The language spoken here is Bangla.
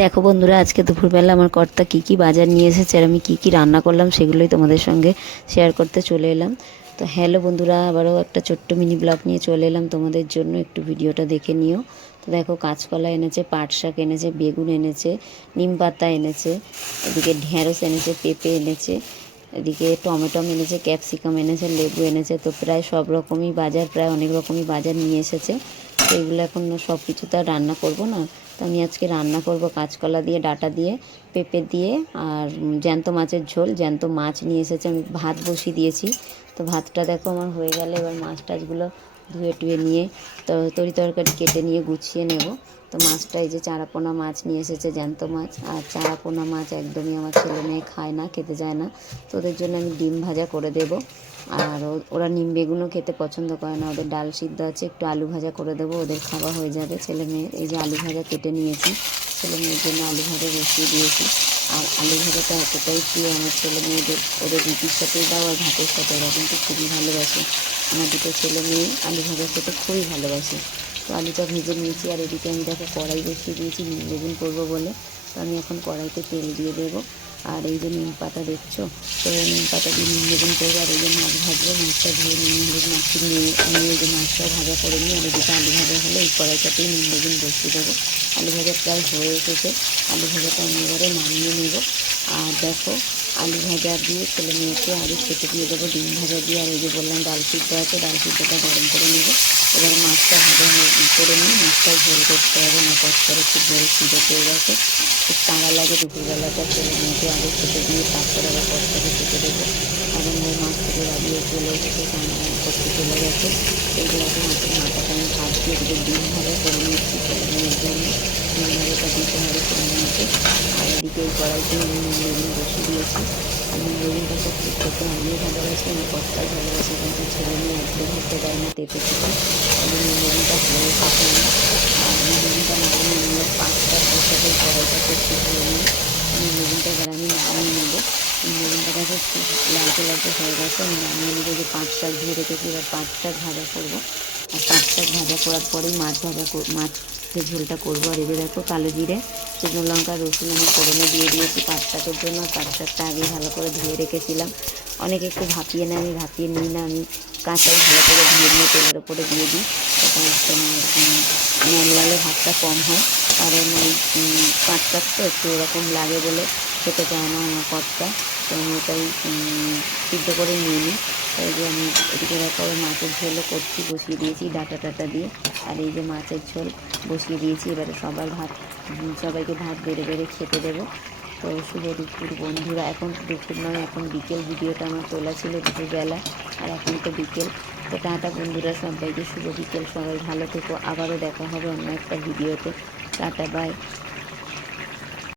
দেখো বন্ধুরা, আজকে দুপুরবেলা আমার কর্তা কী কী বাজার নিয়ে এসেছে আর আমি কী কী রান্না করলাম সেগুলোই তোমাদের সঙ্গে শেয়ার করতে চলে এলাম। তো হ্যালো বন্ধুরা, আবারও একটা ছোট্ট মিনি ব্লগ নিয়ে চলে এলাম তোমাদের জন্য, একটু ভিডিওটা দেখে নিও। তো দেখো, কাঁচকলা এনেছে, পাট শাক এনেছে, বেগুন এনেছে, নিম পাতা এনেছে, এদিকে ঢ্যাঁড়স এনেছে, পেঁপে এনেছে, এদিকে টমেটো এনেছে, ক্যাপসিকাম এনেছে, লেবু এনেছে। তো প্রায় সব রকমই বাজার, প্রায় অনেক রকমই বাজার নিয়ে এসেছে। তো এগুলো এখন সব কিছু তো আর রান্না করব না। তো আমি আজকে রান্না করব কাঁচকলা দিয়ে, ডাঁটা দিয়ে, পেঁপে দিয়ে, আর জ্যান্ত মাছের ঝোল। জ্যান্ত মাছ নিয়ে এসেছে, আমি ভাত বসিয়ে দিয়েছি। তো ভাতটা দেখো আমার হয়ে গেলে এবার মাছ টাছগুলো ধুয়ে টুয়ে নিয়ে তো তরি তরকারি কেটে নিয়ে গুছিয়ে নেব। তো মাছটা এই যে চারাপোনা মাছ নিয়ে এসেছে, জ্যান্ত মাছ। আর চারাপোনা মাছ একদমই আমার ছেলে মেয়ে খায় না, খেতে যায় না। তো ওদের জন্য আমি ডিম ভাজা করে দেব। আর ওরা নিম বেগুনও খেতে পছন্দ করে না, ওদের ডাল সিদ্ধ আছে, একটু আলু ভাজা করে দেবো, ওদের খাওয়া হয়ে যাবে ছেলে মেয়ের। এই যে আলু ভাজা কেটে নিয়েছি, ছেলে মেয়ের জন্য আলু ভাজা বসিয়ে দিয়েছি। আর আলু ভাজাটা এতটাই প্রিয় আমার ছেলে মেয়েদের, ওদের রুটির সাথেই দাও আর ভাতের সাথে, ওরা কিন্তু খুবই ভালোবাসে। আমার দুটো ছেলে মেয়ে আলু ভাজা খেতে খুবই ভালোবাসে। তো আলুটা ভেজে নিয়েছি, আর এদিকে আমি দেখো কড়াই বসিয়ে দিয়েছি নিম বেগুন করবো বলে। তো আমি এখন কড়াইতে তেল দিয়ে দেবো। আর এই যে নিম পাতা দেখছো, তো নিম পাতা দিয়ে নিম বেগুন করবো। আর এই যে মাছ ভাজবো, মাছটা ধুয়ে নুন হলুদ মাখিয়ে নিয়ে আমি এই যে মাছটাও ভাজা করে নিই। আর এদিকে আলু ভাজা হলে এই কড়াইটাতেই নিম বেগুন বসিয়ে দেবো। আলু ভাজা প্রায় হয়ে এসেছে, আলু ভাজাটা আমি এবারে নামিয়ে নেব। আর দেখো, আলু ভাজা দিয়ে ছেলে মেয়েকে আলু খেতে দিয়ে দেবো ডিম ভাজা দিয়ে। আর এই যে বললাম ডাল সিদ্ধ আছে, ডাল সিদ্ধটা গরম করে নেবো। এবারে মাছটা ভাজা করে নিই, মাছটা ঝোল করতে হবে না, করে খুব জোরে খিদে পেয়ে গেছে, খুব তাড়া লাগে দুপুরবেলাটা। ছেলে মেয়েকে আগে খেতে দিয়ে তারপরে আবার কষ্টকে খেতে দেবো। কারণ ওই মাছ থেকে বাড়িয়ে চলে এসেছে, রান্না করতে চলে গেছে। এই গ্লাসে মাছের মাথাটা আমি ভাত দিয়ে এদিকে ডিম ভাজা করে নিচ্ছি ছেলে মেয়ের জন্য। ডিম ভাজাটা দিতে হবে ছেলে মেয়েকে। আর এদিকে এই কড়াইতে আমি নুন বেগুন বসিয়ে দিয়েছি। আর নুন বেগুনটা তো খুব খেতে আমিও ভালোবাসি, আমার কর্তাও ভালোবাসি, কিন্তু ছেলে মেয়ে একদম খেতে দেয় না তেতো খেতে। তাহলে নুন বেগুনটা হয়ে এসেছে আমার। আর নুন বেগুনটা নামিয়ে নিয়ে পাঁচটার সাথে কড়াইটাকে একটু ধুয়ে নিয়ে নুন বেগুনটা এবার আমি নামিয়ে নেবো। নুন বেগুনটা দেখো একটু লালচে লালচে হয়ে গেছে, আমি নামিয়ে নেবো। যে পাঁচ শাক ধুয়ে রেখেছি, এবার পাঁচ শাক ভাজা করবো। আর পাঁচ শাক ভাজা করার পরেই মাছের ঝোলটা করবো। আর এবার দেখো, কালো জিরে, শুকনো লঙ্কা, রসুন আমি ফোড়নে দিয়ে দিয়েছি পাঁচ শাকের জন্য। পাঁচ শাকটা আগে ভালো করে ধুয়ে রেখেছিলাম। অনেকে একটু ভাপিয়ে নেয়, আমি ভাপিয়ে নিই না, আমি কাঁচাই ভালো করে ধুয়ে নিয়ে তেলের ওপরে দিয়ে দিই। তোমার ম্যানুয়ালে ভাতটা কম হয়, কারণ ওই পাঁচ শাক তো একটু ওরকম লাগে বলে খেতে চায় না আমার কর্তা। তো আমি ওটাই সিদ্ধ করে নিয়ে নিই। এই যে আমি এদিকে দেখো মাছের ঝোলও করছি, বসিয়ে দিয়েছি ডাঁটা টাটা দিয়ে। আর এই যে মাছের ঝোল বসিয়ে দিয়েছি, এবারে সবাইকে ভাত বেড়ে বেড়ে খেতে দেবো। তো শুভ দুপুর বন্ধুরা, এখন তো দুপুর নয়, এখন বিকেল। ভিডিওটা আমার তোলা ছিল দুপুরবেলা, আর এখন তো বিকেল। তো টাটা বন্ধুরা, সবাইকে শুভ বিকেল, সবাই ভালো থেকো। আবারও দেখা হবে অন্য একটা ভিডিওতে। Tata, by.